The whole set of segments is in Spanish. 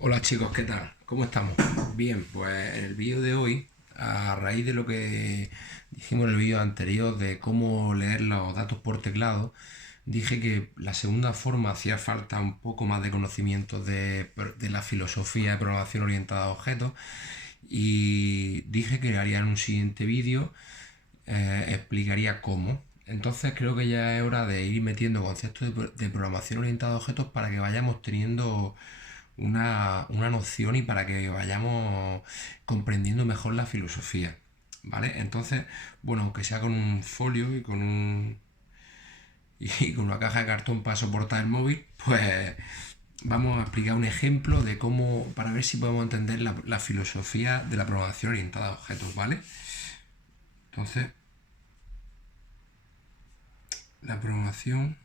Hola chicos, ¿qué tal? ¿Cómo estamos? Bien, pues en el vídeo de hoy, a raíz de lo que dijimos en el vídeo anterior de cómo leer los datos por teclado, dije que la segunda forma hacía falta un poco más de conocimiento de la filosofía de programación orientada a objetos y dije que haría en un siguiente vídeo, explicaría cómo. Entonces creo que ya es hora de ir metiendo conceptos de programación orientada a objetos para que vayamos teniendo una noción y para que vayamos comprendiendo mejor la filosofía. ¿Vale? Entonces, bueno, aunque sea con un folio y con y con una caja de cartón para soportar el móvil, pues vamos a explicar un ejemplo de cómo, para ver si podemos entender la filosofía de la programación orientada a objetos, ¿vale? Entonces, la programación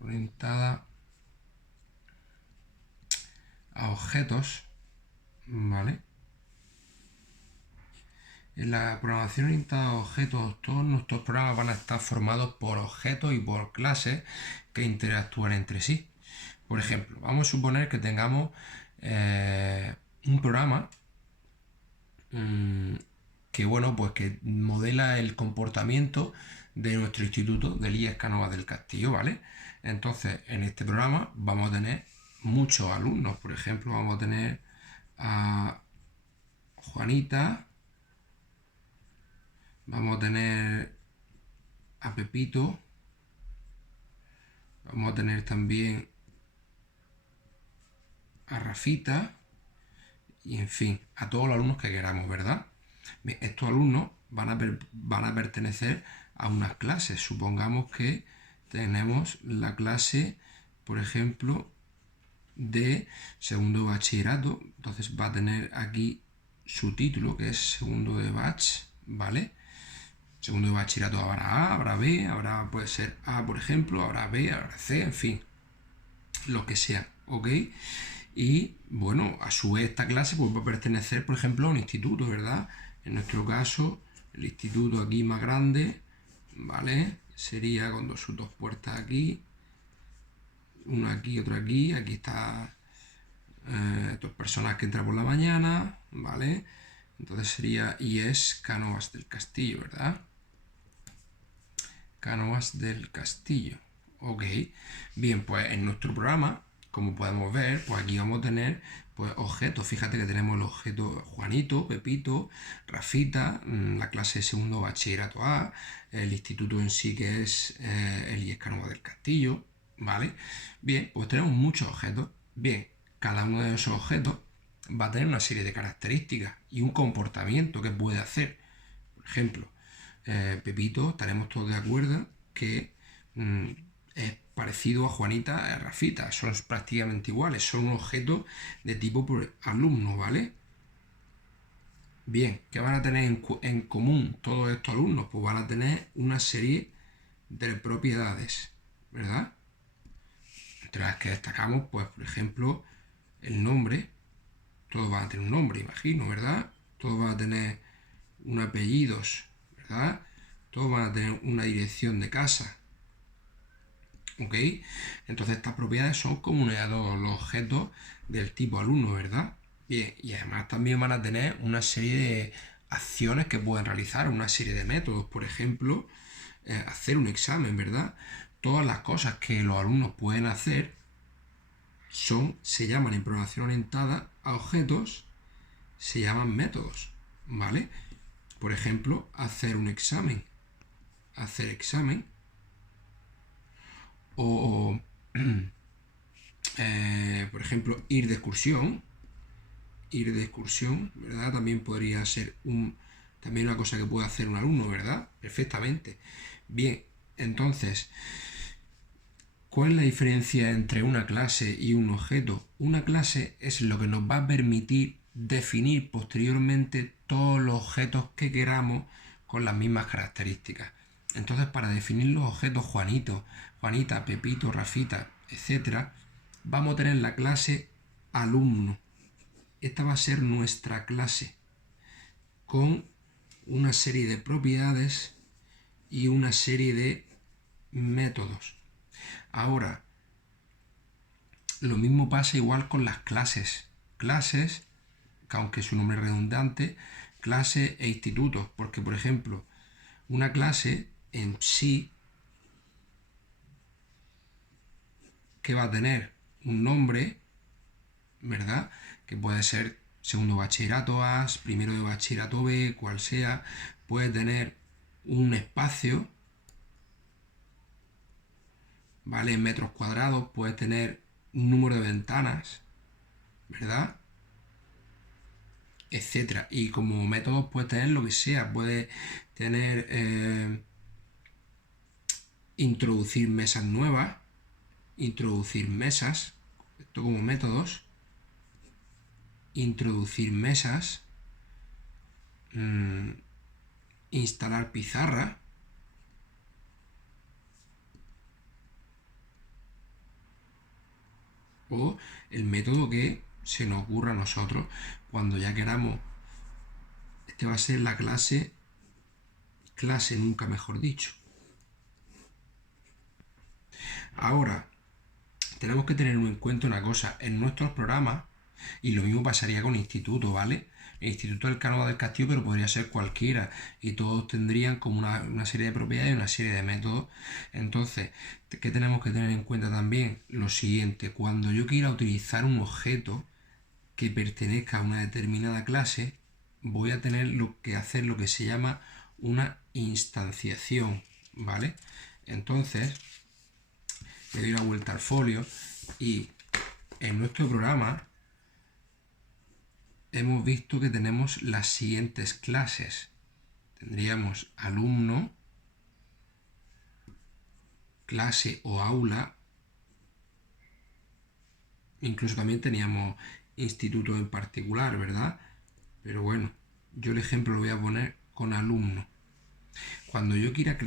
orientada a objetos, ¿vale? En la programación orientada a objetos, todos nuestros programas van a estar formados por objetos y por clases que interactúan entre sí. Por ejemplo, vamos a suponer que tengamos un programa mmm, que bueno, pues que modela el comportamiento de nuestro instituto del IES Cánovas del Castillo, ¿vale? Entonces, en este programa vamos a tener muchos alumnos. Por ejemplo, vamos a tener a Juanita, vamos a tener a Pepito, vamos a tener también a Rafita y en fin, a todos los alumnos que queramos, ¿verdad? Bien, estos alumnos van a pertenecer a unas clases. Supongamos que tenemos la clase, por ejemplo, de segundo de bachillerato. Entonces va a tener aquí su título, que es segundo de bach, ¿vale? Segundo de bachillerato habrá A, habrá B, habrá, puede ser A, por ejemplo, habrá B, habrá C, en fin, lo que sea, ¿ok? Y bueno, a su vez esta clase pues, va a pertenecer, por ejemplo, a un instituto, ¿verdad? En nuestro caso, el instituto aquí más grande, ¿vale? Sería con sus dos puertas aquí, una aquí, otra aquí. Aquí está dos personas que entran por la mañana, ¿vale? Entonces sería IES Cánovas del Castillo, ¿verdad? Cánovas del Castillo. Ok. Bien, pues en nuestro programa, como podemos ver, pues aquí vamos a tener pues objetos. Fíjate que tenemos el objeto Juanito, Pepito, Rafita, la clase de segundo bachillerato A, el instituto en sí que es el IES Cánovas del Castillo, ¿vale? Bien, pues tenemos muchos objetos. Bien, cada uno de esos objetos va a tener una serie de características y un comportamiento que puede hacer. Por ejemplo, Pepito, estaremos todos de acuerdo que mm, es parecido a Juanita y a Rafita, son prácticamente iguales, son un objeto de tipo por alumno, ¿vale? Bien, ¿qué van a tener en común todos estos alumnos? Pues van a tener una serie de propiedades, ¿verdad? Entre las que destacamos, pues, por ejemplo, el nombre. Todos van a tener un nombre, imagino, ¿verdad? Todos van a tener un apellidos, ¿verdad? Todos van a tener una dirección de casa, ¿ok? Entonces estas propiedades son comunes a todos los objetos del tipo alumno, ¿verdad? Bien, y además también van a tener una serie de acciones que pueden realizar, una serie de métodos, por ejemplo, hacer un examen, ¿verdad? Todas las cosas que los alumnos pueden hacer se llaman en programación orientada a objetos, se llaman métodos, ¿vale? Por ejemplo, hacer un examen, hacer examen, o por ejemplo, ir de excursión, ¿verdad? También podría ser también una cosa que puede hacer un alumno, ¿verdad? Perfectamente. Bien, entonces, ¿cuál es la diferencia entre una clase y un objeto? Una clase es lo que nos va a permitir definir posteriormente todos los objetos que queramos con las mismas características. Entonces, para definir los objetos Juanito, Juanita, Pepito, Rafita, etcétera, vamos a tener la clase alumno. Esta va a ser nuestra clase con una serie de propiedades y una serie de métodos. Ahora, lo mismo pasa igual con las clases. Clases, que aunque su nombre es redundante, clases e institutos. Porque, por ejemplo, una clase en sí, que va a tener un nombre, ¿verdad? Que puede ser segundo bachillerato A, primero de bachillerato B, cual sea. Puede tener un espacio, ¿vale? En metros cuadrados, puede tener un número de ventanas, ¿verdad? Etcétera. Y como métodos puede tener lo que sea. Puede tener introducir mesas nuevas, introducir mesas, esto como métodos, introducir mesas, instalar pizarra, o el método que se nos ocurra a nosotros cuando ya queramos. Este va a ser la clase nunca mejor dicho. Ahora, tenemos que tener en cuenta una cosa, en nuestros programas, y lo mismo pasaría con instituto, ¿vale? El Instituto del Cánovas del Castillo, pero podría ser cualquiera, y todos tendrían como una serie de propiedades y una serie de métodos. Entonces, ¿qué tenemos que tener en cuenta también? Lo siguiente, cuando yo quiera utilizar un objeto que pertenezca a una determinada clase, voy a tener que hacer lo que se llama una instanciación, ¿vale? Entonces, le doy una vuelta al folio y en nuestro programa hemos visto que tenemos las siguientes clases. Tendríamos alumno, clase o aula, incluso también teníamos instituto en particular, ¿verdad? Pero bueno, yo el ejemplo lo voy a poner con alumno. Cuando yo quiera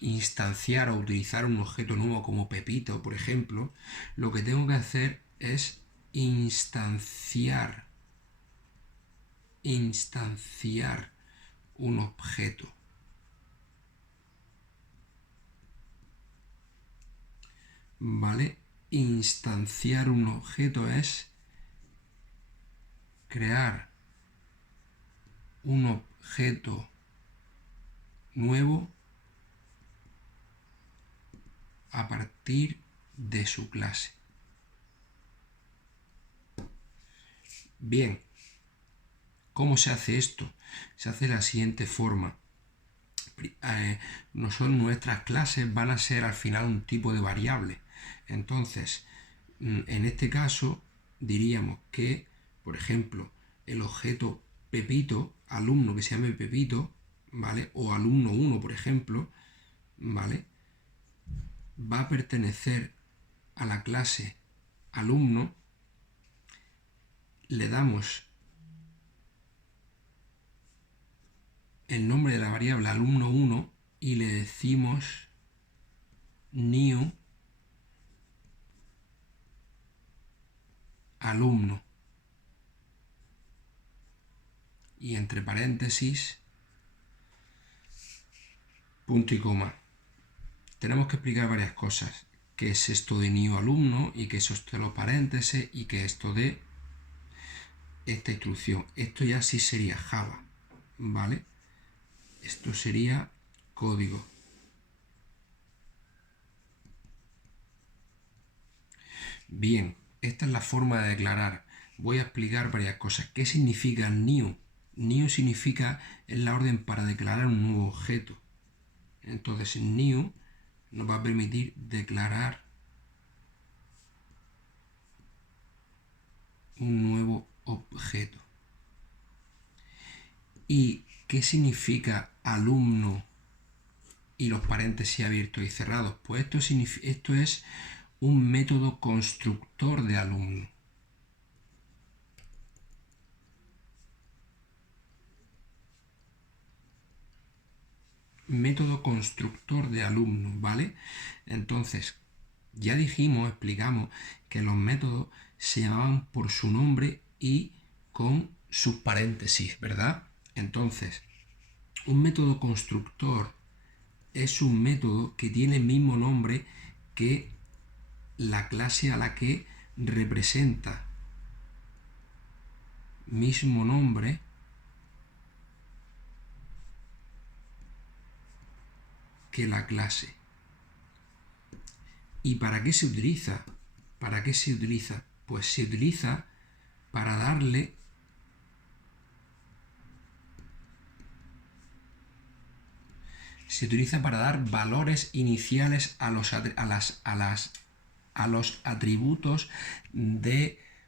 instanciar o utilizar un objeto nuevo como Pepito, por ejemplo, lo que tengo que hacer es instanciar un objeto. ¿Vale? Instanciar un objeto es crear un objeto nuevo a partir de su clase. Bien, ¿cómo se hace esto? Se hace de la siguiente forma. Nuestras clases van a ser al final un tipo de variable. Entonces, en este caso, diríamos que, por ejemplo, el objeto Pepito, alumno que se llame Pepito, ¿vale? O alumno 1, por ejemplo, ¿vale? Va a pertenecer a la clase alumno, le damos el nombre de la variable alumno 1 y le decimos new alumno. Y entre paréntesis, punto y coma. Tenemos que explicar varias cosas. ¿Qué es esto de new alumno? Y qué es esto de los paréntesis y qué es esto de esta instrucción. Esto ya sí sería Java, ¿vale? Esto sería código. Bien, esta es la forma de declarar. Voy a explicar varias cosas. ¿Qué significa new? New significa en la orden para declarar un nuevo objeto. Entonces new nos va a permitir declarar un nuevo objeto. ¿Y qué significa alumno y los paréntesis abiertos y cerrados? Pues esto es un método constructor de alumno. Método constructor de alumno, ¿vale? Entonces, ya explicamos que los métodos se llamaban por su nombre y con sus paréntesis, ¿verdad? Entonces, un método constructor es un método que tiene el mismo nombre que la clase a la que representa mismo nombre que la clase. ¿Y para qué se utiliza? ¿Para qué se utiliza? Pues se utiliza para darle dar valores iniciales a los atributos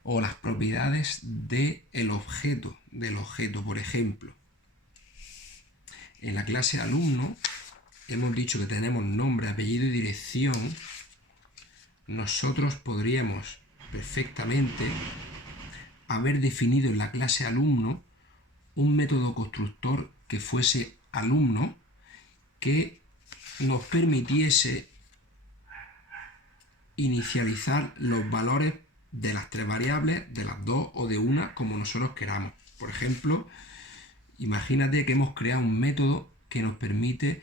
o las propiedades del objeto. Por ejemplo, en la clase alumno hemos dicho que tenemos nombre, apellido y dirección. Nosotros podríamos perfectamente haber definido en la clase alumno un método constructor que fuese alumno, que nos permitiese inicializar los valores de las 3 variables, de las 2 o de una, como nosotros queramos. Por ejemplo, imagínate que hemos creado un método que nos permite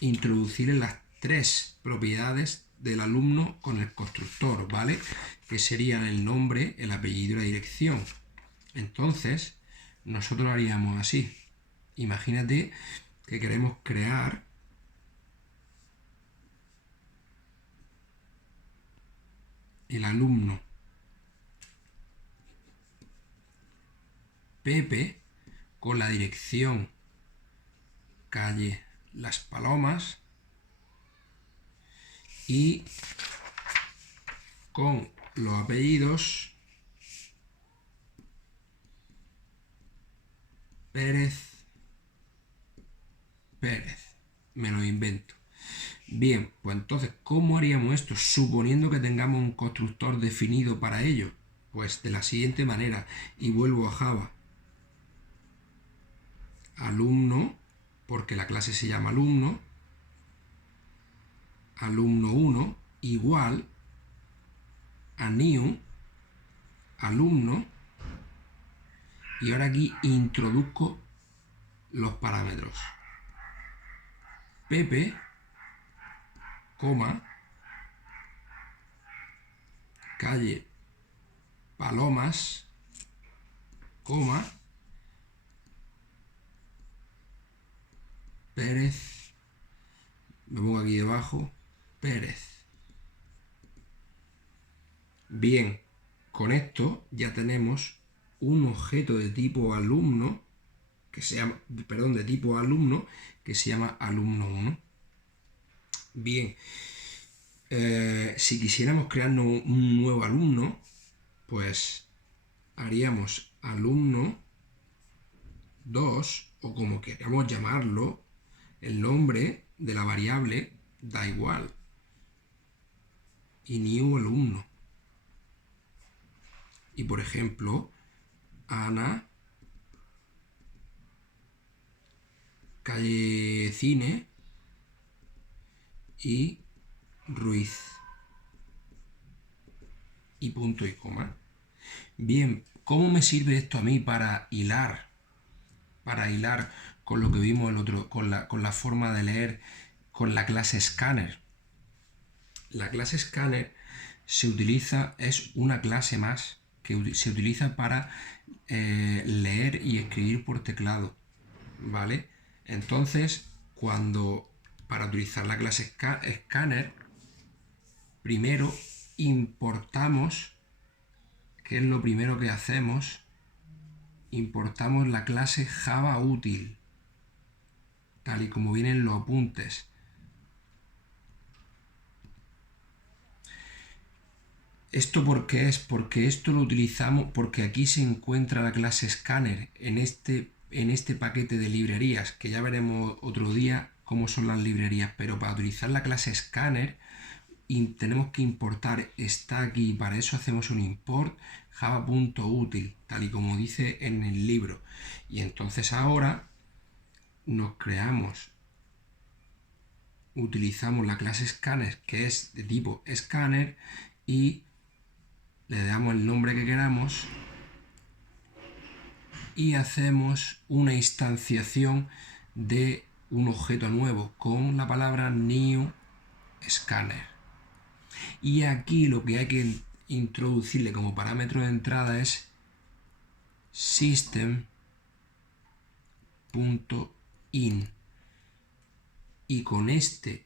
introducir en las 3 propiedades del alumno con el constructor, ¿vale? Que serían el nombre, el apellido y la dirección. Entonces, nosotros lo haríamos así. Imagínate que queremos crear el alumno Pepe con la dirección calle Las Palomas y con los apellidos Pérez. Me lo invento. Bien, pues entonces, ¿cómo haríamos esto? Suponiendo que tengamos un constructor definido para ello. Pues de la siguiente manera, y vuelvo a Java. Alumno, porque la clase se llama alumno, alumno1 igual a new alumno, y ahora aquí introduzco los parámetros. Pepe, coma, calle Palomas, coma, Pérez, me pongo aquí debajo, Pérez. Bien, con esto ya tenemos un objeto de tipo alumno que se llama, de tipo alumno que se llama alumno1. Bien, si quisiéramos crearnos un nuevo alumno, pues haríamos alumno 2, o como queramos llamarlo, el nombre de la variable da igual, y new alumno. Y por ejemplo, Ana, calle Cine y Ruiz, y punto y coma. Bien, ¿cómo me sirve esto a mí para hilar con lo que vimos con la forma de leer con la clase Scanner? La clase Scanner es una clase más que se utiliza para leer y escribir por teclado, ¿vale? Entonces, para utilizar la clase Scanner, primero importamos, ¿qué es lo primero que hacemos? Importamos la clase Java útil, tal y como vienen los apuntes. ¿Esto por qué es? Porque esto lo utilizamos porque aquí se encuentra la clase Scanner en este paquete de librerías, que ya veremos otro día cómo son las librerías, pero para utilizar la clase Scanner tenemos que importar, está aquí, para eso hacemos un import java.util, tal y como dice en el libro. Y entonces ahora utilizamos la clase Scanner, que es de tipo Scanner, y le damos el nombre que queramos y hacemos una instanciación de un objeto nuevo con la palabra new scanner. Y aquí lo que hay que introducirle como parámetro de entrada es system.in. Y con este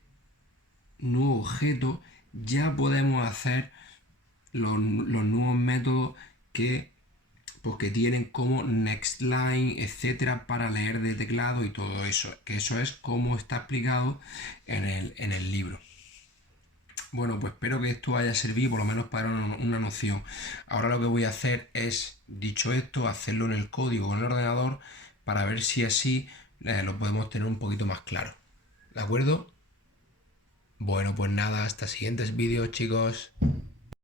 nuevo objeto ya podemos hacer los nuevos métodos que tienen como nextLine, etcétera, para leer de teclado y todo eso, que eso es como está explicado en el libro. Bueno, pues espero que esto haya servido por lo menos para una noción. Ahora lo que voy a hacer es, dicho esto, hacerlo en el código con el ordenador para ver si así lo podemos tener un poquito más claro. ¿De acuerdo? Bueno, pues nada, hasta siguientes vídeos, chicos.